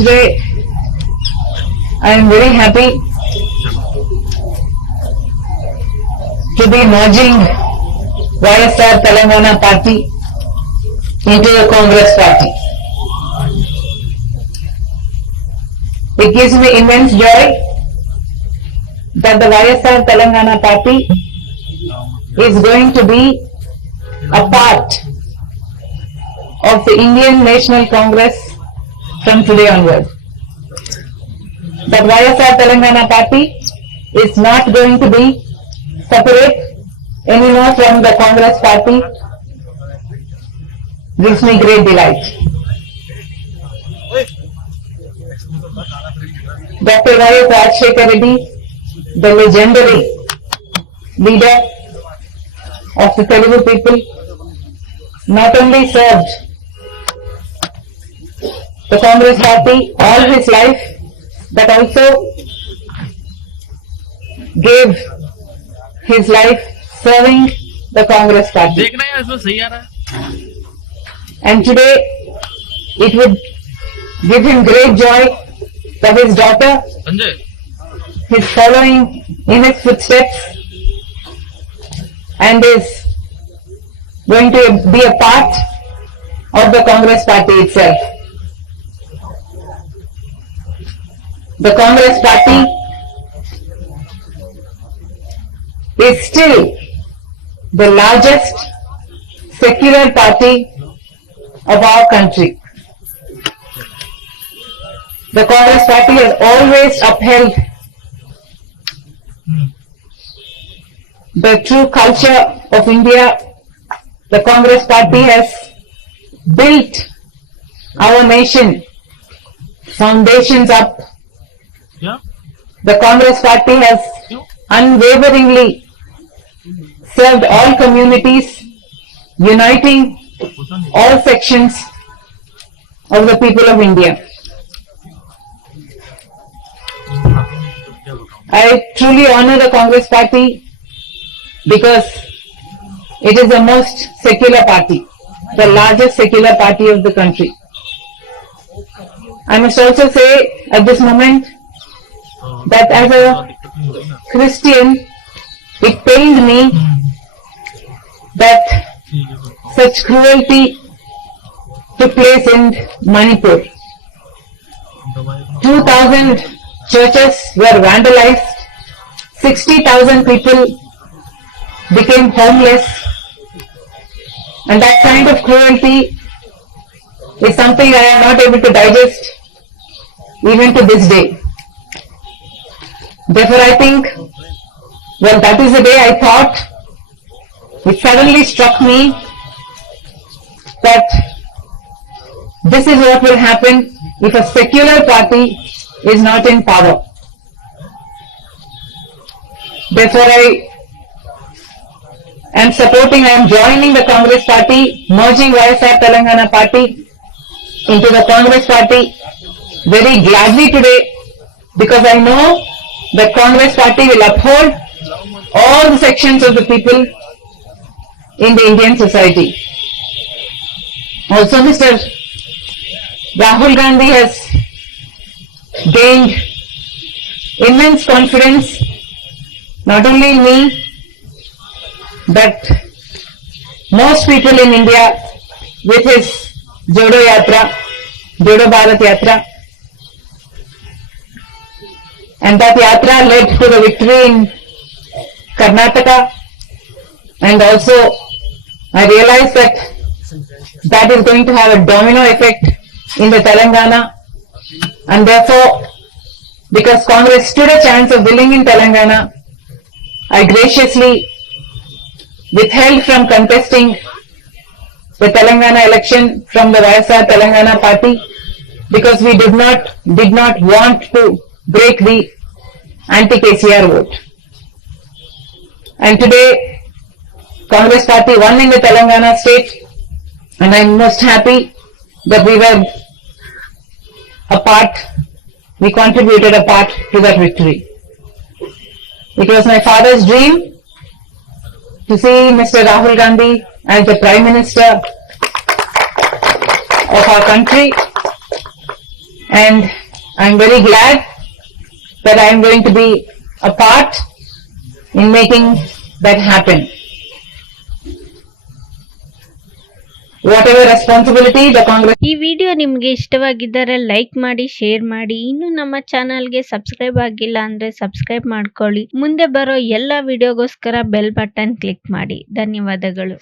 Today, I am very happy to be merging YSR Telangana party into the Congress party. It gives me immense joy that the YSR Telangana party is going to be a part of the Indian National Congress from today onward. That YSR Telangana party is not going to be separate anymore from the Congress party gives me great delight. Dr. Y. Rajshekar Reddy, the legendary leader of the Telugu people, not only served the Congress party all his life, but also gave his life serving the Congress party. And today it would give him great joy that his daughter is following in his footsteps and is going to be a part of the Congress party itself. The Congress party is still the largest secular party of our country. The Congress party has always upheld the true culture of India. The Congress party has built our nation foundations up. The Congress party has unwaveringly served all communities, uniting all sections of the people of India. I truly honor the Congress party because it is the most secular party, the largest secular party of the country. I must also say at this moment that as a Christian, it pained me that such cruelty took place in Manipur. 2,000 churches were vandalized, 60,000 people became homeless, and that kind of cruelty is something I am not able to digest even to this day. Therefore, I think, well, that is the day I thought, it suddenly struck me that this is what will happen if a secular party is not in power. Therefore, I am supporting, I am joining the Congress party, merging YSR Telangana party into the Congress party very gladly today because I know that Congress party will uphold all the sections of the people in the Indian society. Also, Mr. Rahul Gandhi has gained immense confidence not only in me but most people in India with his Jodo Yatra, Jodo Bharat Yatra. And that yatra led to the victory in Karnataka. And also I realized that that is going to have a domino effect in the Telangana. And therefore because Congress stood a chance of winning in Telangana, I graciously withheld from contesting the Telangana election from the YSR Telangana party because we did not did not want to break the anti-KCR vote. And today Congress party won in the Telangana state and I am most happy that we were a part, we contributed a part to that victory. It was my father's dream to see Mr. Rahul Gandhi as the Prime Minister of our country And I'm very glad that am going to be a part in making that happen. ಈ video ನಿಮಗೆ ಇಷ್ಟವಾಗಿದ್ದರೆ like ಮಾಡಿ share ಮಾಡಿ. ಇನ್ನು ನಮ್ಮ ಚಾನಲ್ಗೆ subscribe ಆಗಿಲ್ಲ ಅಂದ್ರೆ ಸಬ್ಸ್ಕ್ರೈಬ್ ಮಾಡ್ಕೊಳ್ಳಿ. ಮುಂದೆ ಬರೋ ಎಲ್ಲ ವಿಡಿಯೋಗೋಸ್ಕರ ಬೆಲ್ ಬಟನ್ ಕ್ಲಿಕ್ ಮಾಡಿ. ಧನ್ಯವಾದಗಳು.